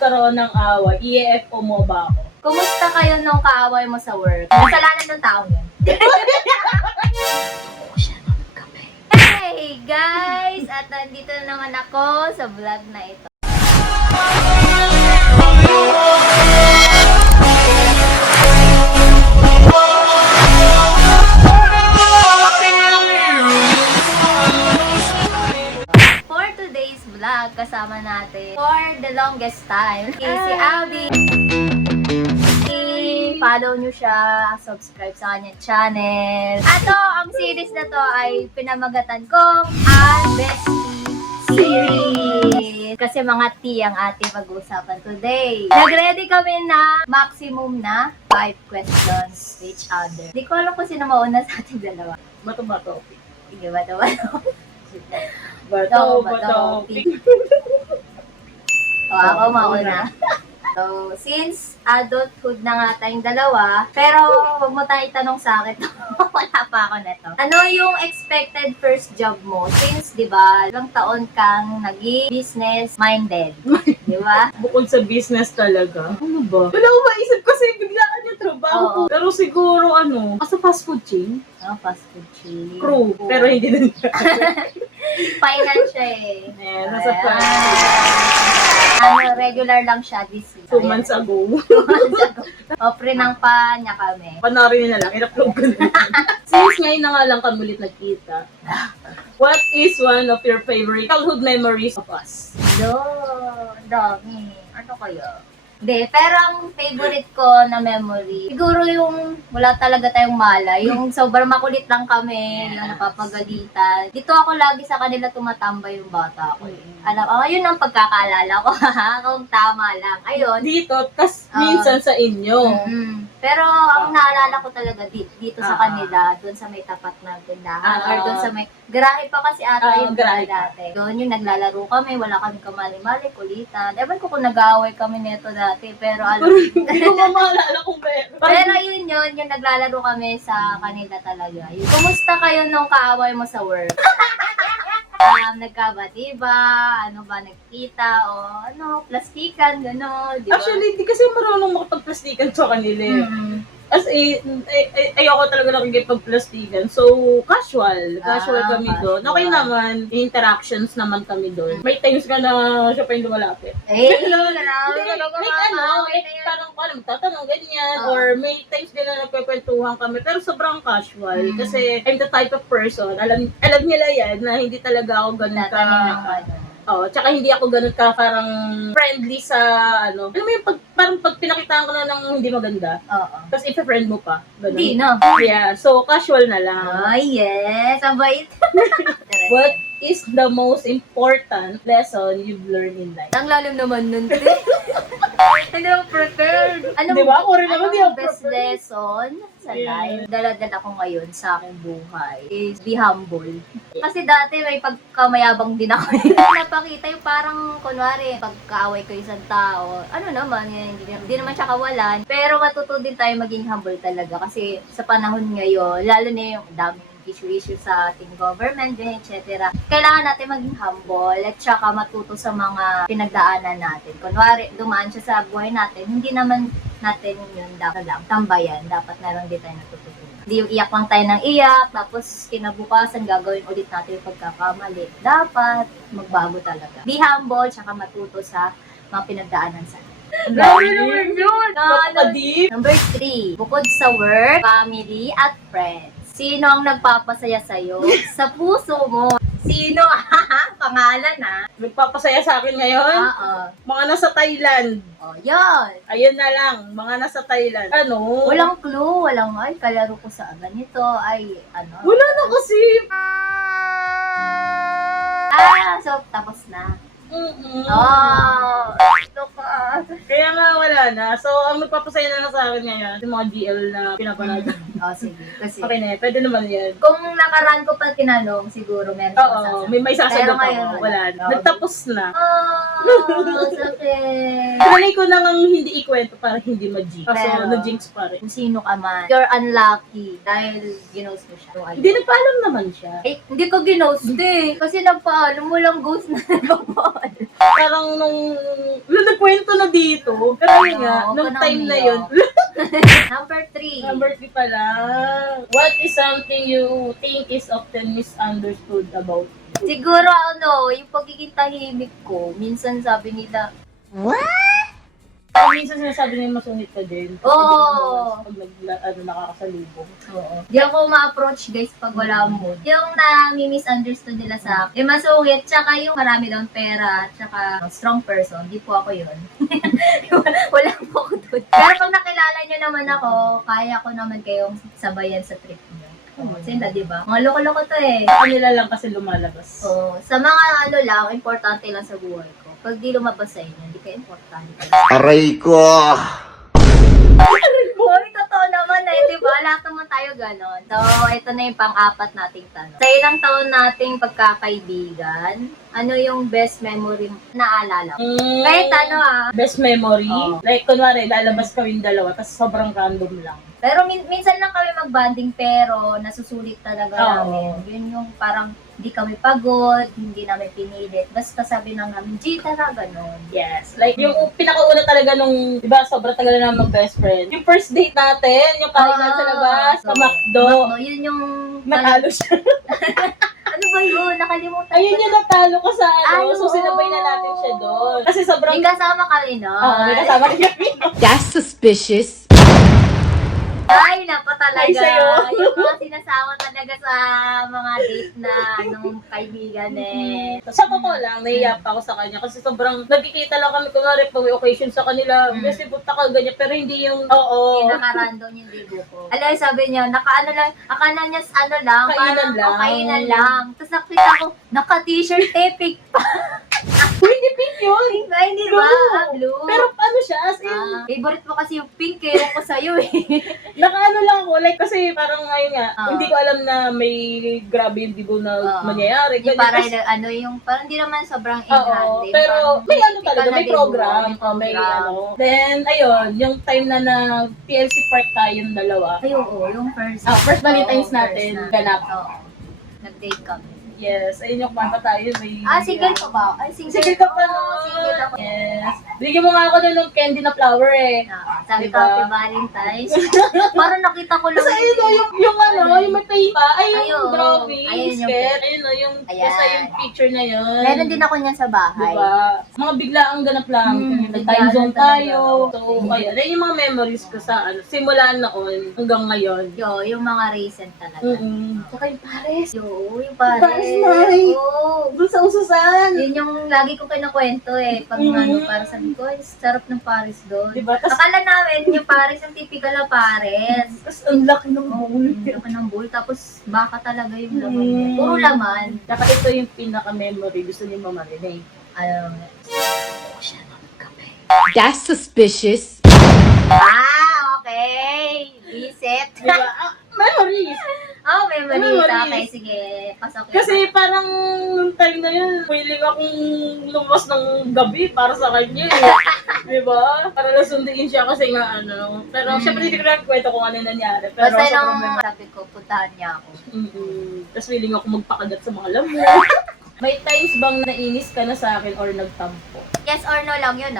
nagkaroon ng away, EFO mo ba ako? Kumusta kayo nung kaaway mo sa work? Kasalanan ng taong yun. Hey guys! At nandito na naman ako sa vlog na ito. For today's vlog, kasama natin for the longest time si Abby. Follow nyo siya, subscribe sa kanyang channel. Ato, ang series na to ay pinamagatan kong Ang Bestie Series. Kasi mga tea ang ating pag-uusapan today. Nag-ready kami na maximum na 5 questions to each other. Di ko alam kung sino mauna sa ating dalawa. Bato-bato. Sige, bato-bato. Bato-bato. O, ako mauna. So, since adulthood na nga tayong dalawa, pero huwag mo tayo itanong sa akin, wala pa ako neto. Ano yung expected first job mo? Since, di ba, ilang taon kang naging business-minded. Di ba? Bukod sa business talaga. Ano ba? Wala ko maisip kasi biglaan yung trabaho ko. Oo. Pero siguro sa fast food chain, Fast food chain. crew. Pero hindi na siya. Finance siya eh. Eh, nasa plan. Regular lang siya this year. 2 months ago. 2 months ago. Pre ng pa niya kami. Panarin na lang, in-upload ko na. Since ngayon na nga lang kami ulit nagkita, what is one of your favorite childhood memories of us? Dami. Ano kaya? Hindi, pero ang favorite ko na memory, siguro yung wala talaga tayong mala, yung sobrang makulit lang kami, yung napapagalitan. Dito ako lagi sa kanila tumatambay yung bata ko. Ayun ang pagkakaalala ko, kung tama lang. Ayun. Dito, tas minsan sa inyo. Pero ang naalala ko talaga dito sa kanila, doon sa may tapat na tindahan, or doon sa may, garahe pa kasi ata yung garahe dati. Doon yung naglalaro kami, wala kami kamali-mali, kulitan. Ewan ko kung nag-aaway kami nito dati, pero Hindi ko maalala kung meron. pero yun, yung naglalaro kami sa kanila talaga. Yung, kumusta kayo nung kaaway mo sa work? Nagkabati ba? Ano ba, nagkita? O plastikan, gano'n, di ba? Actually, hindi kasi marunong makapagplastikan sa kanila eh. As in, ayoko talaga nakikipagplastikan. So, casual kami doon. Okay naman, interactions naman kami doon. May times ka na siya pa yung lumalapit. Parang tatanong ganyan. Or may times din na nagpapwentuhan kami. Pero sobrang casual. Kasi I'm the type of person, alam nila yan, na hindi talaga ako ganun ka. Tsaka hindi ako ganun ka parang friendly sa alam mo yung parang pag pinakitaan ko na ng hindi maganda. Tapos i-friend mo pa. Ganun. Hindi, no? Yeah, so casual na lang. Yes, ang bait. What is the most important lesson you've learned in life? Ang lalim naman nun. Hindi ako prepared. Di ba? Ako rin naman, di ako best prepared. lesson sa life? Dala-dala ko ngayon sa aking buhay is be humble. Kasi dati may pagkamayabang din ako. Napakita yung parang, kunwari, pagkaaway ko isang tao, hindi naman siya kawalan. Pero matuto din tayo maging humble talaga. Kasi sa panahon ngayon, lalo na yung daming issue sa ating government, etc. Kailangan natin maging humble at saka matuto sa mga pinagdaanan natin. Kunwari, dumaan siya sa buhay natin, hindi naman natin yun dapat lang tambayan. Dapat meron din tayo natututunan. Hindi yung iyak lang tayo ng iyak, tapos kinabukasan gagawin ulit natin yung pagkakamali. Dapat magbago talaga. Be humble, tsaka matuto sa mga pinagdaanan sa atin. Number 3, bukod sa work, family, at friends. Sino ang nagpapasaya sa'yo sa puso mo? Sino? Pangalan Nagpapasaya sa akin ngayon? Mga nasa Thailand. Yun. Ayun na lang, mga nasa Thailand. Walang clue, kalaro ko sa ganito, Wala na kasi. So, tapos na. Ito ka. Kaya nga wala na. So, ang nagpapasaya na lang sa akin ngayon, yung mga GL na pinapanood. Sige. Kasi, Okay na, pwede naman yan. kung nakaraan ko pa tinanong, siguro meron Oo, may sasagot Pero ngayon, ako. Wala na. Nagtapos na. Sakit. Tinanay ko nang hindi ikwento para hindi ma-jinx. Kaso, Pero, na-jinx pa rin. Kung sino ka man, you're unlucky dahil ginost mo siya. Hindi nagpaalam naman siya. Hindi ko ginost eh. Kasi nagpaalam mo lang ghost na nagpapaalam. Parang nung nagkwento kwento na dito. Pero yun nga, Oo, nung huwag ka time nang na umiyak. yun, Number 3. number 3 pala. What is something you think is often misunderstood about you? Siguro yung pagiging tahimik ko, minsan sabi nila, Minsan sinasabi niya masungit ka din. Kasi Oo. pag nakakasalubong. oo. Di ako ma-approach guys pag wala mood. Yung nami-misunderstood nila sa akin, yung masungit, tsaka yung marami daw pera, tsaka strong person, di po ako yun. Wala po ako doon. Pero pag nakilala nyo naman ako, kaya ko naman kayong sabayan sa trip nyo. Kasi na, di ba? Mga loko-loko to eh. Kanila lang kasi lumalabas. So, sa mga lang, importante lang sa buhay ko. Pag di lumabas sa inyo, hindi ka importante. Aray ko! Boy, totoo naman eh, di ba? Lahat naman tayo ganon. So, ito na yung pang-apat nating tanong. Sa ilang taon nating pagkakaibigan, ano yung best memory na naalala mo? Kahit Best memory? Oo. Like, kunwari, lalabas kaming dalawa, tapos sobrang random lang. Pero minsan lang kami mag-bonding pero nasusulit talaga Oo. namin. Yun yung parang hindi kami pagod, hindi namin pinilit. Basta sabi lang namin, G, tara, ganon. Yes. Like, yung pinakauna talaga nung, di ba, sobrang tagal na mag-best friend. Yung first date natin, yung kainan sa labas, sa McDo, Yun yung... natalo siya. Ano ba yun? Nakalimutan Ayun ko yung na. natalo ko sa Ay, so sinabay na natin siya doon. Kasi sobrang... May kasama kami, no? May kasama rin kami. That's suspicious. Ay, nako talaga. Ay, sa'yo. Yung mga sinasama talaga sa mga date na kaibigan eh. Sa totoo lang, naiiyak ako sa kanya kasi sobrang nagkikita lang kami kunwari pag may occasion sa kanila. Kasi punta ka ganyan, pero hindi yung, Yung naka-random yung ligo ko. Alay, sabi niya, akala niya lang, Kainan parang, lang. kainan lang. Tapos nakita ko, naka-t-shirt epic pa. hindi pink yun. Ay, hindi ba? Blue. Pero ano siya, as in, Favorite mo kasi yung pink eh, yung ko sa'yo eh. nakaano lang ako, like kasi parang ngayon nga, Ah. hindi ko alam na may grabe yung dibo na Ah. mangyayari. Yung Ganyan. parang, yung parang di naman sobrang Oo, ignorante. pero Parang may ano typical talaga, na may dibo, program, may ano. Then, ayun, yung time na TLC Park tayong dalawa. Ay, oo, yung first. First Valentine's Oo, natin, first ganap. Oo. Nag-date kami. Yes, ayun yung kumanta tayo. May, Single pa ba? Ay, single. Single ka pa Oo, no? single ako. Yes. Bigyan mo nga ako ng candy na flower eh. Sabi Diba? ko, Happy Valentine's. Parang nakita ko lang. Kasi ayun o, yung ano, yung may pay pa, ay yung Ayun. drawing, Ayun yung sketch, ayun o, yung, Ayan. basta yung picture na yun. Meron din ako niyan sa bahay. Diba? Mga biglaang ganap lang. May biglaan time zone talaga. tayo. So, ayun. Ayun yung mga memories ko sa simula noon hanggang ngayon. Yung mga recent talaga. Tsaka yung Paris. Yung Paris. Paris, Nay. Oo. Doon sa ususan. Yun yung lagi ko kinukwento eh. Pag para sabi ko, ay, sarap ng Paris doon. Diba? Tas, Akala namin yung Paris, yung typical na Paris. tas ang laki ng bowl. Laki ng bowl, tapos baka talaga yung laman niya. Puro laman. Tsaka ito yung pinaka-memory. Gusto niyo mamarinig. Siya ng kape. That's suspicious. Okay. Visit. Diba? Memories. Memories. Memories. Okay, sige. Pasok yun. Kasi parang nung time na yun, willing akong lumabas ng gabi para sa kanya eh. Diba? Para lang sunduin siya kasi nga ano. Pero syempre hindi ko na kwento kung ano nangyari. Pero Basta sobrang nung sabi ko, puntahan niya ako. Tapos willing ako magpakagat sa mga lamok. May times bang nainis ka na sa akin or nagtampo? Yes or no lang yun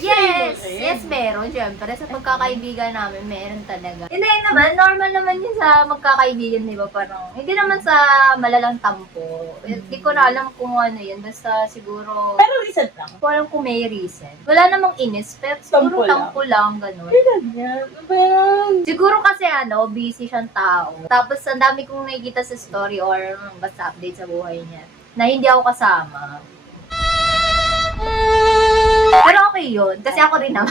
Yes! Yes, meron. Siyempre, sa pagkakaibigan namin, meron talaga. Hindi naman, normal naman yun sa magkakaibigan, di ba? Parang, hindi naman sa malalang tampo. Hindi ko na alam kung ano yun. Basta siguro, Pero recent lang. hindi ko alam kung may reason. Wala namang inis, pero siguro Tampo tampo lang, ganun. Yan. Ano ba yan? Siguro kasi busy siyang tao. Tapos, ang dami kong nakikita sa story or basta update sa buhay niya na hindi ako kasama. Pero okay yun, kasi ako rin naman.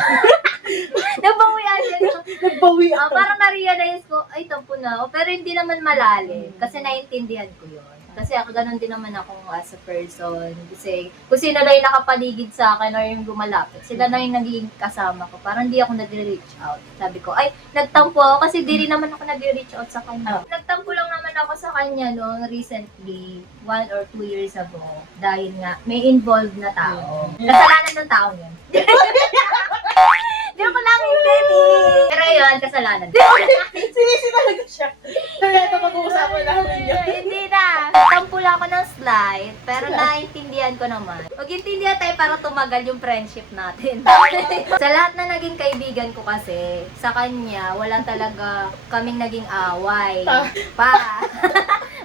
Nagbawian siya. Nagbawi ako. Parang na-realize ko, ay, tampo na ako. Pero hindi naman malalim. Kasi naiintindihan ko yun. Kasi ako, ganun din naman ako as a person. Kasi kung sino na yung nakapaligid sa akin or yung lumalapit, sila na yung naging kasama ko. Parang hindi ako nag-reach out. Sabi ko, ay, nagtampo ako kasi di rin naman ako nag-reach out sa kanya. Nagtampo lang naman ako sa kanya no recently, 1 or 2 years ago. Dahil nga, may involved na tao. Kasalanan ng tao yun. Joke lang, hindi. Pero yun, kasalanan. Sinisi talaga siya. Kaya ito pag-uusapan namin yun. Hindi na. Tampula ako ng slide, pero naintindihan ko naman. Mag-intindihan tayo para tumagal yung friendship natin. Sa lahat na naging kaibigan ko kasi, sa kanya, wala talaga kaming naging away. Pa.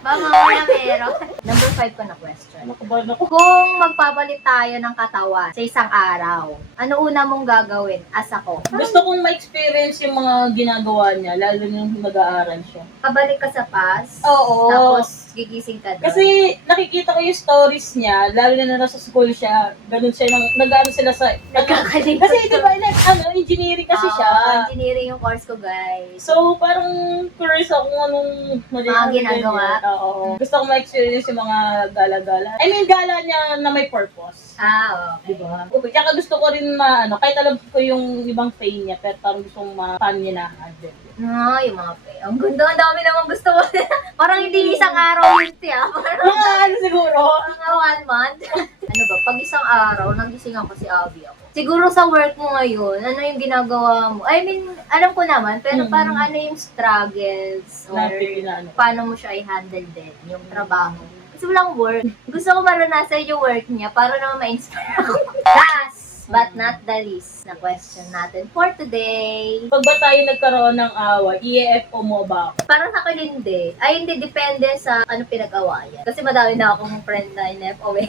Mama, wala meron. Number 5 ko na question. Nakabahan ako. Kung magpapalit tayo ng katawan sa isang araw, ano una mong gagawin as ako? Gusto kong ma-experience yung mga ginagawa niya, lalo nung nag-aaral siya. Pabalik ka sa past, Oo. tapos gigising ka doon. Kasi nakikita ko yung stories niya, lalo na nasa school siya, ganun siya, nag-ano sila sa... Nagkakalimot Kasi di ba, engineering kasi siya. Engineering yung course ko, guys. So, parang curious ako kung anong Mga ginagawa? Oo. Gusto ko ma-experience yung mga gala-gala. I mean, gala niya na may purpose. Okay. Diba? Tsaka gusto ko rin kahit alam ko yung ibang fame niya, pero parang gusto kong ma-fan niya na handle. Yung mga ang ganda, ang dami naman gusto mo. Parang hindi isang araw yun siya. Parang Mga ano siguro? mga 1 month. Ano ba, pag isang araw, nagising ako si Abby ako. Siguro sa work mo ngayon, ano yung ginagawa mo? I mean, alam ko naman, pero parang ano yung struggles or paano mo siya i-handle din, yung trabaho. Kasi walang work. Gusto ko maranasan yung work niya para naman ma-inspire ako. Last but not the least na question natin for today. Pag ba tayo nagkaroon ng away, EFO mo ba ako? Para sa akin hindi. Ay, hindi. Depende sa ano pinag-awayan. Kasi madami na akong friend na NFO eh.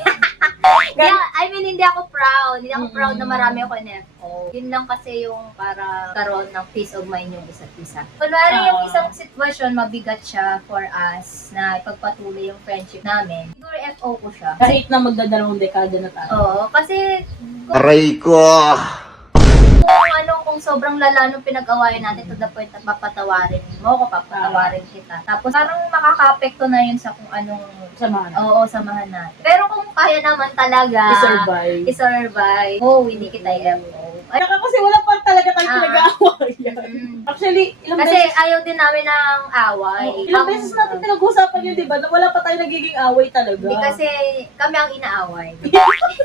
I mean, hindi ako proud. Hindi ako proud na marami ako NFO. Yun lang kasi yung para karoon ng peace of mind yung isa't isa. Kunwari yung isang sitwasyon, mabigat siya for us na ipagpatuloy yung friendship namin. Siguro FO ko siya. Kahit na magdadalawang dekada na tayo. Oo, kasi Aray ko. kung sobrang lala nung pinag-awayan natin to the point na papatawarin mo ako, papatawarin kita. Tapos parang makaka-apekto na yun sa kung anong Samahan. oo, samahan natin. Pero kung kaya naman talaga i-survive, hindi kita i-FO. Kaya kasi wala pa talaga tayo pinag-aawayan. Actually, ilang Kasi beses, ayaw din namin ng away. ilang beses natin pinag-usapan yun, di ba? Na wala pa tayo nagiging away talaga. Hindi kasi kami ang inaaway.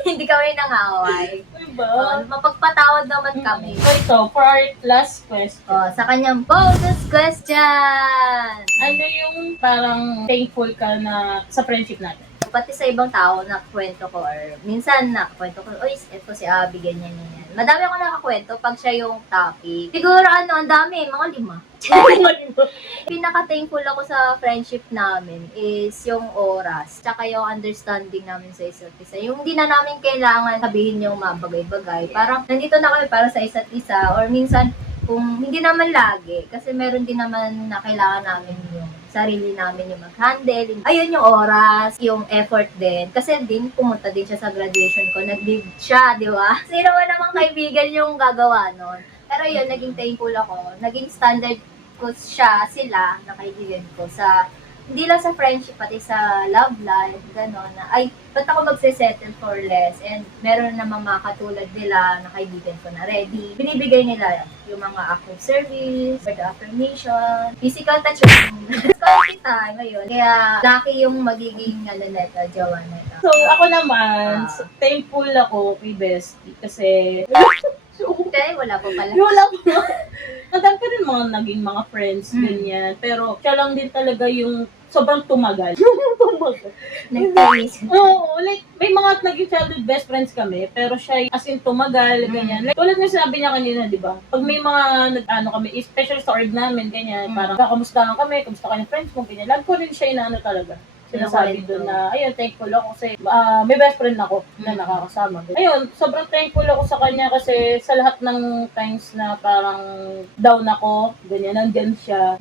Hindi kami nang away. Diba? Mapagpatawad naman kami. So ito, for our last question. Sa kanyang bonus question! Ano yung parang thankful ka na sa friendship natin? Pati sa ibang tao nakakwento ko or minsan nakakwento ko, oy, ito si Abby, ganyan. Madami ako nakakwento pag siya yung topic. Siguro ang dami, mga 5. Pinaka-thankful ako sa friendship namin is yung oras, tsaka yung understanding namin sa isa't isa. Yung hindi na namin kailangan sabihin yung mga bagay-bagay. Parang nandito na kami para sa isa't isa or minsan kung hindi naman lagi, kasi meron din naman na kailangan namin yung sarili namin yung mag-handle. Ayun yung oras, yung effort din. Kasi din, pumunta din siya sa graduation ko. Nag-leave siya, di ba? Sino ba namang kaibigan yung gagawa nun? Pero yun, naging thankful ako. Naging standard ko sila, na kaibigan ko, sa hindi lang sa friendship, pati sa love life, gano'n, na, ay, ba't ako magsisettle for less? And meron namang mga katulad nila na kaibigan ko na ready. Binibigay nila yung mga active service, word affirmation, physical touch, quality time, ayun. Kaya, lucky yung magiging, neta, jowa neta. So ako naman, thankful ako kay Bestie kasi Okay, wala po pala. wala pa. Madami pa rin mga naging mga friends, ganyan. Pero siya lang din talaga yung sobrang tumagal. Nag-taste. Oo, like, may mga naging childhood best friends kami, pero siya as in tumagal, ganyan. Like, tulad ng sinabi niya kanina, di ba? Pag may mga nag-ano kami, especially sa org namin, ganyan, parang kakamustahan kami, kamusta ka yung friends mo, ganyan. Lagi ko rin siya inaano talaga. Sinasabi doon na, ayun, thankful ako kasi may best friend ako na nakakasama. Ayun, sobrang thankful ako sa kanya kasi sa lahat ng times na parang down ako, ganyan, nandyan siya.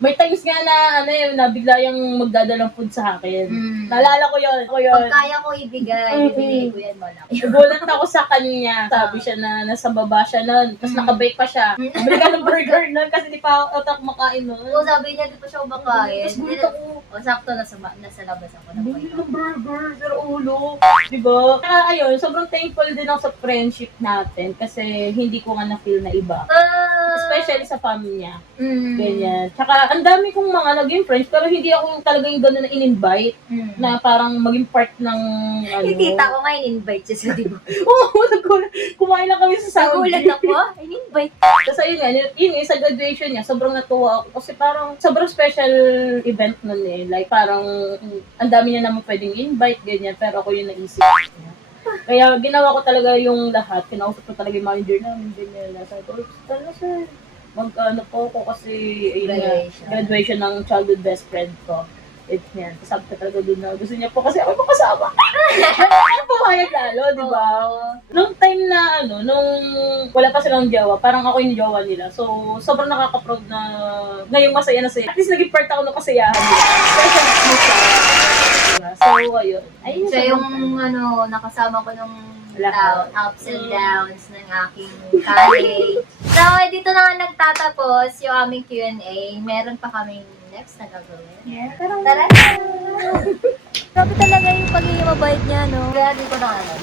May times nga na, na bigla yung magdadalang food sa akin. Naalala ko yun. Pag kaya ko ibigay, bibigay ko yan mo lang. Nagulat ako sa kanya. Sabi siya na nasa baba siya nun. Tapos nakabake pa siya. Bumili ka ng burger nun kasi di pa ako kumakain nun. Oo, sabi niya, di pa siya kumakain. Tapos gulat ako. O, sakto, nasa labas ako. Bumili ng burger, sir ulo. Diba? Kaya ayun, sobrang thankful din ako sa friendship natin kasi hindi ko nga na-feel na iba. Especially sa family niya. Ganyan. Tsaka, ang dami kong mga naging friends, pero hindi ako talaga yung gano'n na in-invite na parang maging part ng, ano. Yung tita ko nga in-invite siya sa diba? Oo, kumain lang kami sa Saudi. Nagulat ako, in-invite bait. Tapos ayun nga, yun sa graduation niya, sobrang natuwa ako kasi parang sobrang special event nun eh. Like parang ang dami niya naman pwedeng invite, ganyan, pero ako yung naisip niya. Kaya ginawa ko talaga yung lahat. Kinausap ko talaga yung manager namin, ganyan. Sabi ko, talaga sir, mag-ano po ako kasi ayun nga, graduation ng childhood best friend ko. Yan. Sabi ko talaga doon na gusto niya po kasi ako po kasama. Ang pumayag lalo, di ba? Nung time na nung wala pa silang jowa, parang ako yung jowa nila. So, sobrang nakaka-proud na ngayong masaya na sila. At least naging part ako ng kasayahan nila. Kaya siya diba? So, ayun. Ayun Siya yung nakasama ko nung Lahat. ups and downs ng aking college. So, dito na nga nagtatapos yung aming Q&A. Meron pa kaming next na gagawin. Yeah. Tara! Grabe talaga yung pagiging mabait niya, no? Kaya di ko na alam.